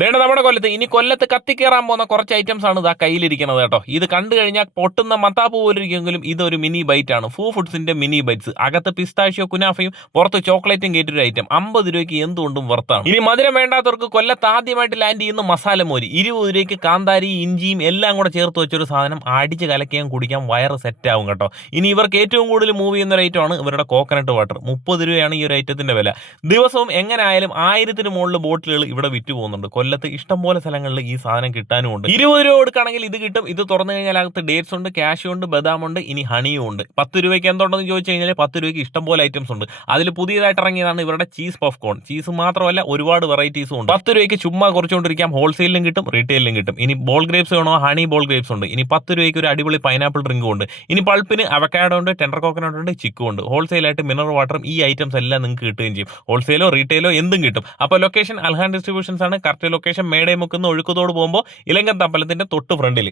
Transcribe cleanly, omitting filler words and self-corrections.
ദേണ്ട നമ്മുടെ കൊല്ലത്ത് ഇനി കൊല്ലത്ത് കത്തിക്കേറാൻ പോകുന്ന കുറച്ച് ഐറ്റംസ് ആണ് ഇതാ കയ്യിലിരിക്കുന്നത് കേട്ടോ. ഇത് കണ്ടു കഴിഞ്ഞാൽ പൊട്ടുന്ന മത്താപ്പ് പോലെ ഇരിക്കുമെങ്കിലും ഇതൊരു മിനി ബൈറ്റ് ആണ്. ഫൂ ഫുഡ്സിന്റെ മിനി ബൈറ്റ്സ്. അകത്ത് പിസ്താഷ്യോ കുനാഫയും പുറത്ത് ചോക്ലേറ്റും കയറ്റൊരു ഐറ്റം. 50 രൂപയ്ക്ക് എന്തുകൊണ്ടും വർത്താണ്. ഇനി മധുരം വേണ്ടാത്തവർക്ക് കൊല്ലത്ത് ആദ്യമായിട്ട് ലാൻഡ് ചെയ്യുന്ന മസാല മോരി. 20 രൂപയ്ക്ക് കാന്താരി ഇഞ്ചിയും എല്ലാം കൂടെ ചേർത്ത് വെച്ചൊരു സാധനം അടിച്ച് കലക്കിയാൽ കുടിക്കാൻ വയറ് സെറ്റ് ആവും കേട്ടോ. ഇനി ഇവർക്ക് ഏറ്റവും കൂടുതൽ മൂവ് ചെയ്യുന്ന ഒരു ഐറ്റമാണ് ഇവരുടെ കോക്കനട്ട് വാട്ടർ. 30 രൂപയാണ് ഈ ഒരു ഐറ്റത്തിന്റെ വില. ദിവസവും എങ്ങനെ ആയാലും 1000-ന് മുകളിൽ ബോട്ടിലുകൾ ഇവിടെ വിറ്റ് പോകുന്നുണ്ട്. കൊല്ലത്ത് ഇഷ്ടംപോലെ സ്ഥലങ്ങളിൽ ഈ സാധനം കിട്ടാനും ഉണ്ട്. 20 രൂപ കൊടുക്കുകയാണെങ്കിൽ ഇത് കിട്ടും. ഇത് തുറന്നു കഴിഞ്ഞാൽ അകത്ത് ഡേറ്റ്സ് ഉണ്ട്, കാഷ്യൂ ഉണ്ട്, ബദാം ഉണ്ട്, ഇനി ഹണിയും ഉണ്ട്. 10 രൂപയ്ക്ക് എന്തുണ്ടെന്ന് ചോദിച്ചു കഴിഞ്ഞാൽ 10 രൂപയ്ക്ക് ഇഷ്ടംപോലെ ഐറ്റംസ് ഉണ്ട്. അതിൽ പുതിയതായിട്ട് ഇറങ്ങിയതാണ് ഇവരുടെ ചീസ് പഫ്കോൺ. ചീസ് മാത്രമല്ല ഒരുപാട് വെറൈറ്റീസും ഉണ്ട്. 10 രൂപയ്ക്ക് ചുമ്മാ കുറച്ചുകൊണ്ടിരിക്കാം. ഹോൾസെയിലും കിട്ടും, റീറ്റെയിലും കിട്ടും. ഇനി ബോൾ ഗ്രേപ്സ് വേണോ, ഹണി ബോൾ ഗ്രേപ്സ് ഉണ്ട്. ഇനി 10 രൂപയ്ക്ക് ഒരു അടിപൊളി പൈനാപ്പിൾ ഡ്രിങ്കും ഉണ്ട്. ഇനി പൾപ്പിന് അവക്കാഡോ ഉണ്ട്, ടെൻഡർ കോക്കനട്ട് ഉണ്ട്, ചിക്കു ഉണ്ട്. ഹോൾസെയിലായിട്ട് മിനറൽ വാട്ടറും ഈ ഐറ്റംസ് എല്ലാം നിങ്ങൾക്ക് കിട്ടുകയും ചെയ്യും. ഹോൾസെയിലോ റീറ്റെയിലോ എന്തും കിട്ടും. അപ്പോൾ ലൊക്കേഷൻ അൽഹാൻ ഡിസ്ട്രിബ്യൂഷൻസ് ആണ്. കറക്റ്റ് ലൊക്കേഷൻ മേടേ മുക്കുന്ന ഒഴുക്കുതോട് പോകുമ്പോൾ ഇലങ്കത്ത് അമ്പലത്തിന്റെ തൊട്ട് ഫ്രണ്ടിൽ.